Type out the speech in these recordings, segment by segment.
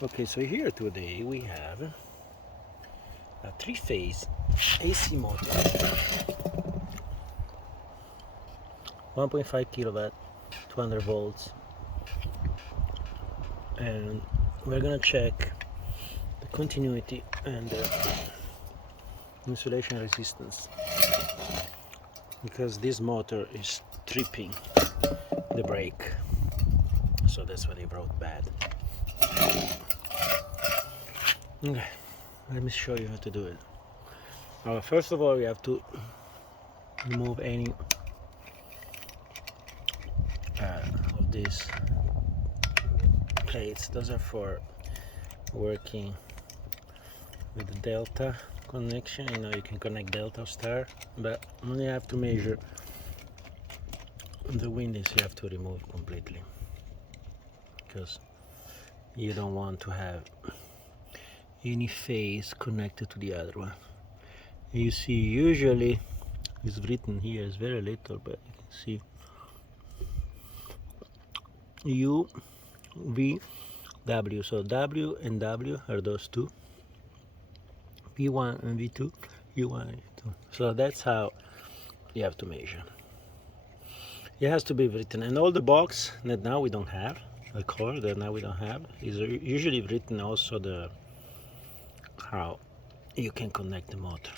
Okay, so here today we have a three-phase AC motor, 1.5 kilowatt, 200 volts, and we're gonna check the continuity and the insulation resistance, because this motor is tripping the brake, so that's why they brought bad. Okay, let me show you how to do it. First of all, we have to remove any of these plates. Those are for working with the delta connection. You know, you can connect delta or star, but when you have to measure the windings, you have to remove completely, because you don't want to have any phase connected to the other one. You see, usually it's written here, it's very little, but you can see U, V, W. So W and W are those two, V1 and V2, U1 and V2. So that's how you have to measure. It has to be written, and all the box that now we don't have, the color that now we don't have, is usually written also the how you can connect the motor.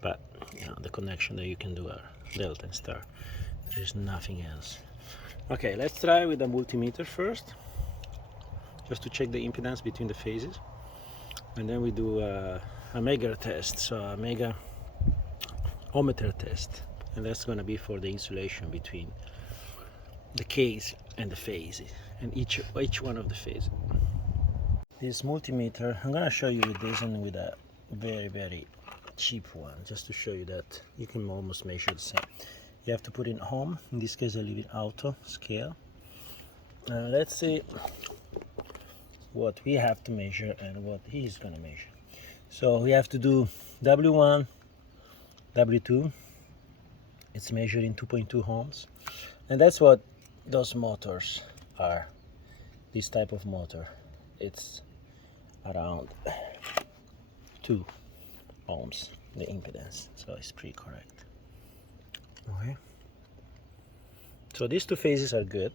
But you know, the connection that you can do are delta and star. There's nothing else. Okay, let's try with the multimeter first, just to check the impedance between the phases, and then we do a mega test, so a mega ohmmeter test, and that's going to be for the insulation between the case and the phases, and each one of the phases. This multimeter, I'm going to show you with this and with a very cheap one, just to show you that you can almost measure the same. You have to put in home. In this case I leave it auto scale. Let's see what we have to measure and what he's going to measure. So we have to do W1, W2. It's measured in 2.2 ohms, and that's what those motors are. This type of motor, it's around 2 ohms, the impedance, so it's pretty correct. Okay, so these two phases are good.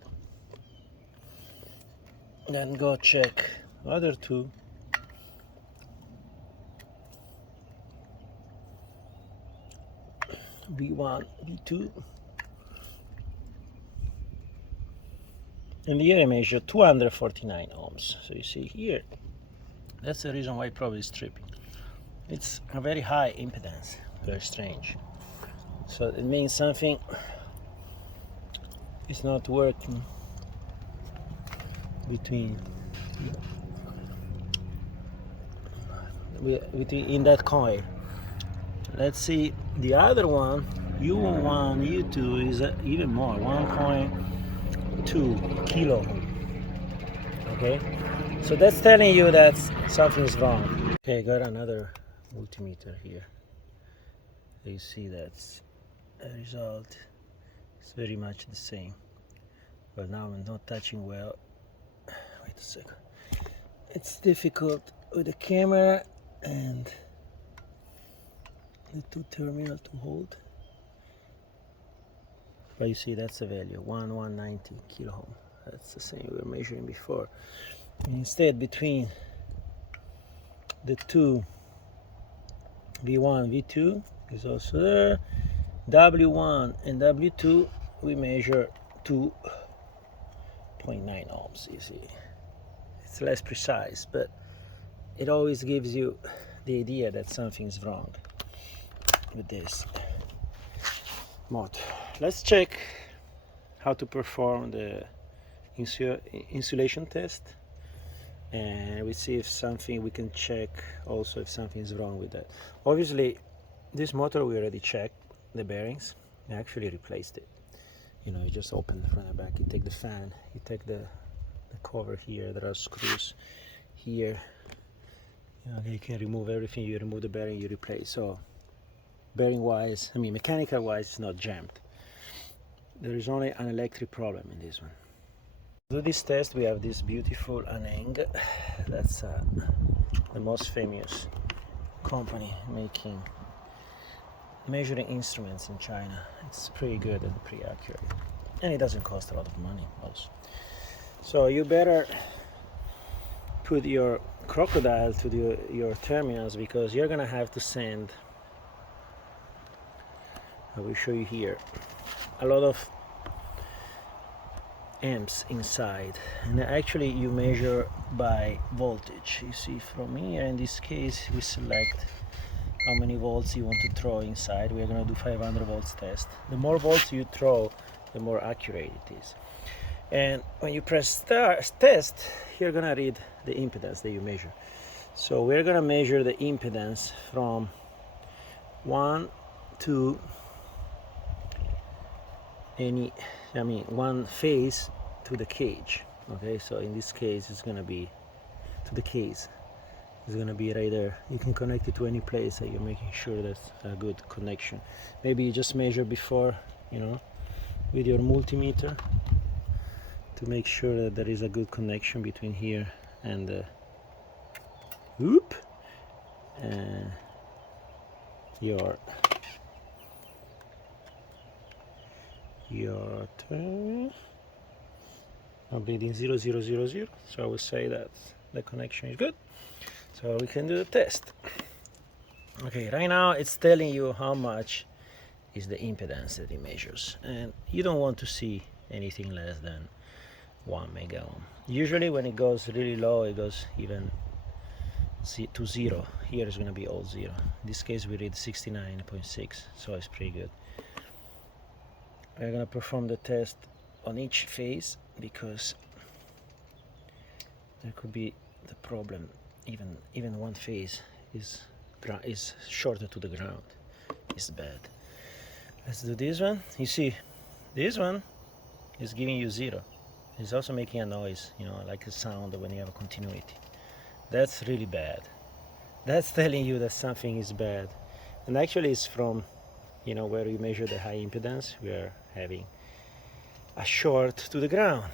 Then go check other two. V1, V2, and here I measure 249 ohms. So you see here, that's the reason why probably it's tripping. It's a very high impedance, very strange. So it means something is not working between in that coil. Let's see the other one, U1, U2 is even more, 1.2 kilo ohm. Okay, so that's telling you that something is wrong. Okay, got another multimeter here. You see that's the result. It's very much the same, but now I'm not touching well. Wait a second. It's difficult with the camera and the two terminal to hold. But you see that's the value, 1190 kilo ohm. That's the same we were measuring before. Instead, between the two, V1, V2 is also there. W1 and W2 we measure 2.9 ohms. You see, it's less precise, but it always gives you the idea that something's wrong with this motor. Let's check how to perform the insulation test, and we see if something, we can check also if something is wrong with that. Obviously this motor we already checked the bearings. I actually replaced it. You know, you just open the front and back, you take the fan, you take the cover here, there are screws here. You know, you can remove everything, you remove the bearing, you replace. So bearing wise, I mean mechanical wise, it's not jammed. There is only an electric problem in this one. To do this test we have this beautiful Aneng. That's the most famous company making measuring instruments in China. It's pretty good and pretty accurate, and it doesn't cost a lot of money also. So you better put your crocodile to your terminals, because you're gonna have to send, I will show you here, a lot of amps inside, and actually you measure by voltage. You see from here, in this case we select how many volts you want to throw inside. We're going to do 500 volts test. The more volts you throw, the more accurate it is. And when you press start test, you're going to read the impedance that you measure. So we're going to measure the impedance from 1 to one phase to the cage. Okay, so in this case it's going to be to the case. It's going to be right there. You can connect it to any place that you're making sure that's a good connection. Maybe you just measure before, with your multimeter to make sure that there is a good connection between here and the your turn. I'm reading 0000, so I will say that the connection is good. So we can do the test. Okay, right now it's telling you how much is the impedance that it measures, and you don't want to see anything less than 1 mega ohm. Usually when it goes really low, it goes even to 0. Here is going to be all 0. In this case we read 69.6, so it's pretty good. We're going to perform the test on each phase, because there could be the problem, even one phase is shorter to the ground. It's bad. Let's do this one. You see, this one is giving you 0. It's also making a noise, like a sound when you have a continuity. That's really bad. That's telling you that something is bad. And actually it's from, where you measure the high impedance, we are having a short to the ground.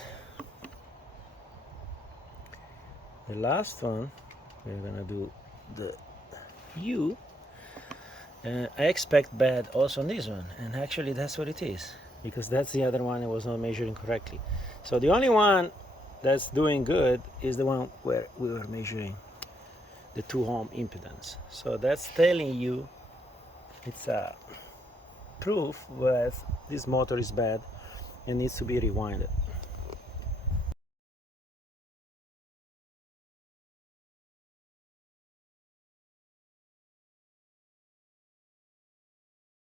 The last one, we're gonna do the U. I expect bad also on this one, and actually that's what it is, because that's the other one I was not measuring correctly. So the only one that's doing good is the one where we were measuring the 2 ohm impedance. So that's telling you it's a proof that this motor is bad and needs to be rewinded.